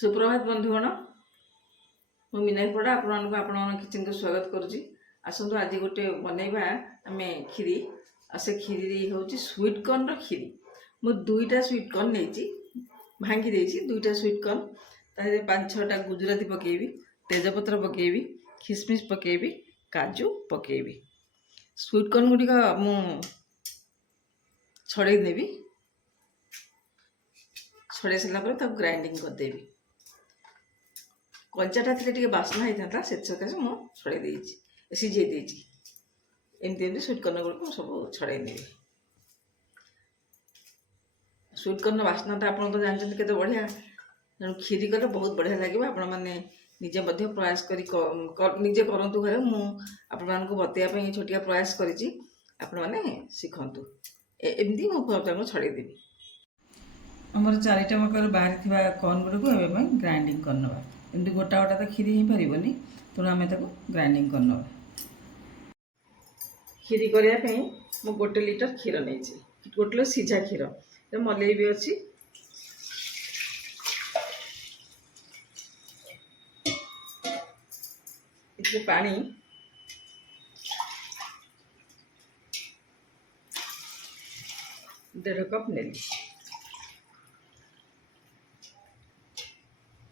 सुप्रभात बंधुगण मु मीनाक्षी पड़ा आपण किचन को स्वागत करुच्ची। आसतु आज गोटे बनैबा आम खीरी से खीरी हूँ स्वीट कॉर्न खीरी। मु दुईटा स्वीट कॉर्न नहीं भांगी देती दुईटा स्वीट कॉर्न ताहले 5-6टा गुजराती पकेबी, तेजपत्र पकेबी, खिसमिस पकेबी, काजू पकेबी। स्वीट कॉर्न गुड़िक मु छड़े नेबी, छड़े सारा ग्राइंडिंग करदेवी। कंचाटा थे बास्ना होता से सकाशे मुझे छड़े देती सीझे देती एमती स्वीट कॉर्न गुड़ सब छड़े नेबी। स्वीट कॉर्न बास्ना तो आप जानते केते बढ़िया, तेणु खीरी कले बहुत बढ़िया लगे। आपण मैंने निजे प्रयास निजे करूँ घरे मुझे बतैया छोटिया प्रयास करें शिखतु एमती मुझे छड़ेदेवी। आमर 4टा मकर बाहरी कॉर्न गुड़ को ग्राइंडिंग करना एमती गोटा गोटा तो खीरी ही पारनी, तेणु आम ग्राइंडिंग करना। खीरी करने मु 1 लीटर क्षीर नहीं, 1 लीटर सीझा क्षीर मलई भी अच्छी। इसमें पानी 1.5 कप नेली।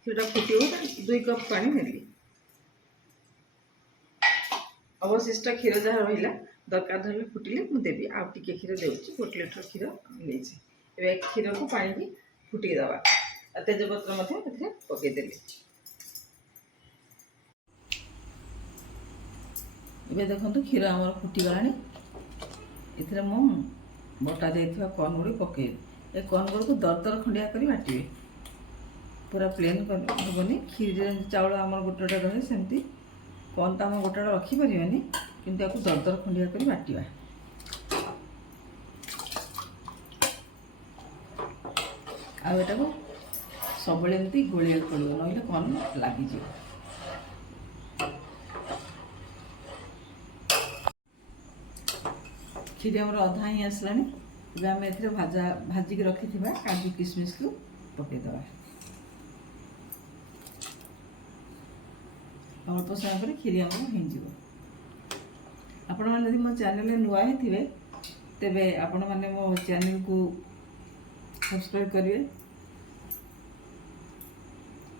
क्षीर फुटी 2 कप पानी नेली। अवशिष्ट क्षीर जहाँ रहा दरकार धरले फुटिले मुझे आउ टे क्षीर देती। 1 लीटर क्षीर नहीं क्षीर को पानी की फुटी दवा। तेजपत्र पकईदेली। ये देखो क्षीर आम फुटीगला। ये मु बटा देता कॉर्न गुड़ पकईबी। ए कॉर्न गुड़ को दरदर खंडिया कर बाटे, पूरा प्लेन करनी। खीरी चाउल आम गोटे रहे सेमती कौन तो आम गोटा रखिपारे कि दरदर खंडिया कर बाटा। आटा को सब एमती गोलिया पड़ो ना कौन लगिज। खीरी आमर अधा ही आसला। आम ए भाजिक रखि काजू किसमिस को पकईदे। अल्प समय पर खीरी आम हो। आपण मैंने मो चैनल नुआ थे तेबे आपण मैंने मो चैनल को सब्सक्राइब करेंगे।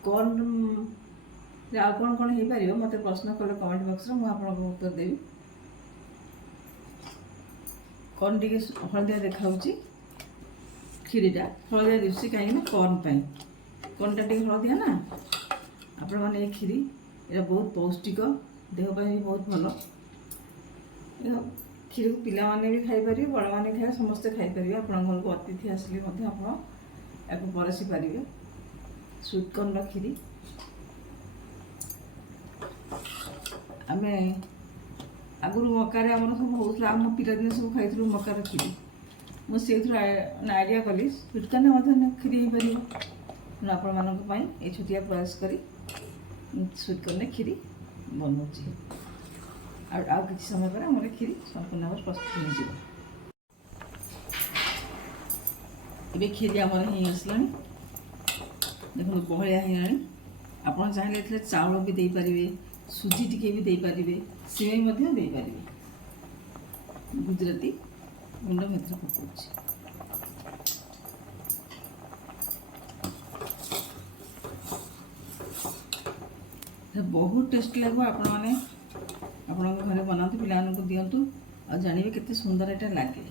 कौन आ कौन कौन हो पार मत प्रश्न कले कमेंट बॉक्स में मुझे उत्तर देवी। कौन टे हलदिया देखा खीरीटा हलदिया दिशुची कहीं कॉर्न कॉर्नटा टे हलदिया ना। आपण मैंने ये खीरी ये बहुत पौष्टिक देहपाई भी बहुत भल। क्षीर को पिला माने भी खाई पारे, बड़ माने खाए समस्ते खाई पारे। आप घर को अतिथि आसिले आप परसी पारे। स्वीट कॉर्न खीरी आम आगुरी मकार आम सब होता आम पिलादिन सब खाई मकार खीरी। मुझे आइडिया कली स्वीट कॉर्न खीरी हो पार। आपण ये छोटिया प्रयास करी स्वीट कॉर्न खीरी बनाऊँगी। आउ किसी समय पर आम खीरी संपूर्ण भाव प्रस्तुत हो। खीरी आम ही आसला देखो बहलिया आप चाहिए चाउल भी दे पारे, सुजी टिके भी दे पारे, सिमई दे पारे। गुजराती गुंड में पकाऊँ बहुत टेस्टी लगे। आपण घरे बनाते पिला दिंतु आ जानवे केते सुंदर एटा लगे।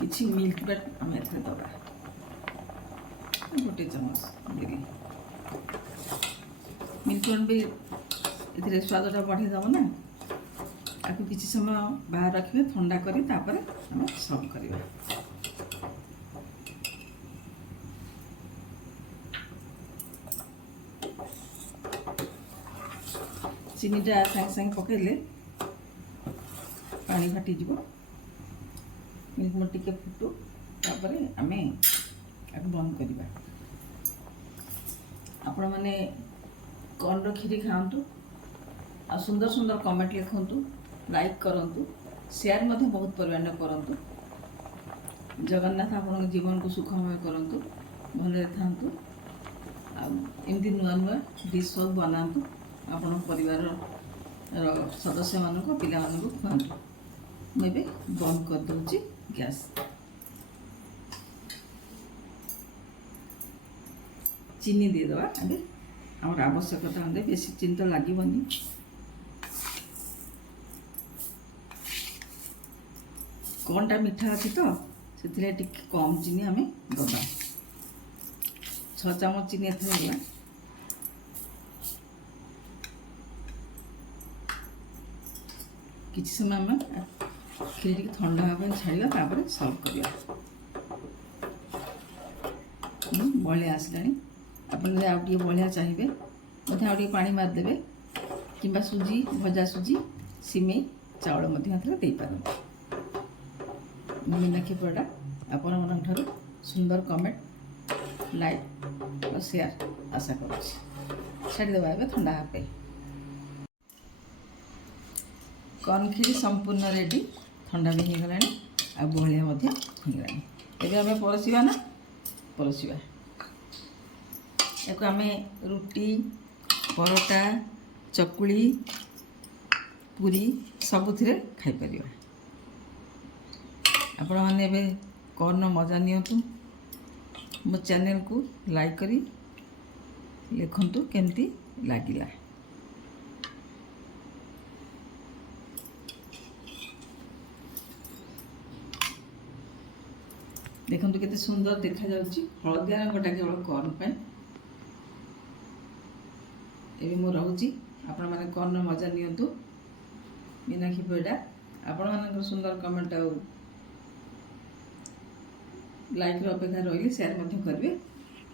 किछि मिल्क बाट आम एथरे दबा 1 चम्मच देली। मिल्क बाट भी ए स्वादटा बढ़ेदब ना। आपको किसी समय बाहर रखिए ठंडा करी तापर हम सर्व करिबा। चीनीटा सागे सागे पकईले पानी फाटीज। मिल्क मोट टिके फुटू तापर आम बंद करवा। आपण मैंने कॉर्न खीरी खातु आ सुंदर सुंदर कमेंट लिखु, लाइक करूँ, ସେୟାର ମଧ୍ୟ ବହୁତ ପରିମାଣରେ କରନ୍ତୁ। ଜଗନ୍ନାଥ ଆପଣଙ୍କ ଜୀବନକୁ ସୁଖମୟ କରନ୍ତୁ, ଭଲରେ ଥାଆନ୍ତୁ। ଆଉ ଏମିତି ନୂଆ ନୂଆ ଡିସ୍ ସବୁ ବନାନ୍ତୁ, ଆପଣଙ୍କ ପରିବାରର ସଦସ୍ୟମାନଙ୍କୁ, ପିଲାମାନଙ୍କୁ ଖୁଆନ୍ତୁ। ମୁଁ ଏବେ ବନ୍ଦ କରିଦେଉଛି ଗ୍ୟାସ୍। ଚିନି ଦେଇଦେବା ଏବେ ଆମର ଆବଶ୍ୟକତା ଅନୁଯାୟୀ, ବେଶୀ ଚିନି ତ ଲାଗିବନି। କ'ଣଟା ମିଠା ଅଛି ତ ସେଥିରେ ଟିକେ କମ୍ ଚିନି ଆମେ ଦେବା। 6 ଚାମଚ ଚିନି ଏଥିରେ ହେଲା। କିଛି ସମୟ ଆମେ କ୍ଷୀରି ଟିକେ ଥଣ୍ଡା ହେବା ପାଇଁ ଛାଡ଼ିବା, ତାପରେ ସର୍ଭ କରିବା। ବହଳିଆ ଆସିଲାଣି। ଆପଣ ଯଦି ଆଉ ଟିକେ ବହଳିଆ ଚାହିଁବେ ମଧ୍ୟ ଆଉ ଟିକେ ପାଣି ମାରିଦେବେ, କିମ୍ବା ସୁଜି, ଭଜା ସୁଜି, ସିମେଇ, ଚାଉଳ ମଧ୍ୟ ଏଥିରେ ଦେଇପାରନ୍ତି। ମୀନାକ୍ଷୀ ପରିଡ଼ା ଆପଣମାନଙ୍କ ଠାରୁ ସୁନ୍ଦର କମେଣ୍ଟ, ଲାଇକ୍ ଓ ସେୟାର ଆଶା କରୁଛି। ଛାଡ଼ିଦେବା ଏବେ ଥଣ୍ଡା ହେବା ପାଇଁ। କର୍ଣ୍ଣ କ୍ଷୀରି ସମ୍ପୂର୍ଣ୍ଣ ରେଡ଼ି, ଥଣ୍ଡା ବି ହେଇଗଲାଣି ଆଉ ବହଳିଆ ମଧ୍ୟ ହେଇଗଲାଣି। ଏବେ ଆମେ ପରସିବା ନା? ପରସିବା। ୟାକୁ ଆମେ ରୁଟି, ପରଟା, ଚକୁଳି, ପୁରୀ ସବୁଥିରେ ଖାଇପାରିବା। ଆପଣମାନେ ଏବେ କର୍ଣ୍ଣ ମଜା ନିଅନ୍ତୁ। ମୋ ଚ୍ୟାନେଲକୁ ଲାଇକ୍ କରି ଲେଖନ୍ତୁ କେମିତି ଲାଗିଲା। ଦେଖନ୍ତୁ କେତେ ସୁନ୍ଦର ଦେଖାଯାଉଛି। ହଳଦିଆ ରଙ୍ଗଟା କେବଳ କର୍ଣ୍ଣ ପାଇଁ। ଏବେ ମୁଁ ରହୁଛି, ଆପଣମାନେ କର୍ଣ୍ଣ ମଜା ନିଅନ୍ତୁ। ମୀନାକ୍ଷୀ ପରିଡ଼ା ଆପଣମାନଙ୍କର ସୁନ୍ଦର କମେଣ୍ଟ ଆଉ ଲାଇକ୍ର ଅପେକ୍ଷା ରହିଲି, ସେୟାର ମଧ୍ୟ କରିବେ।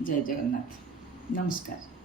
ଜୟ ଜଗନ୍ନାଥ, ନମସ୍କାର।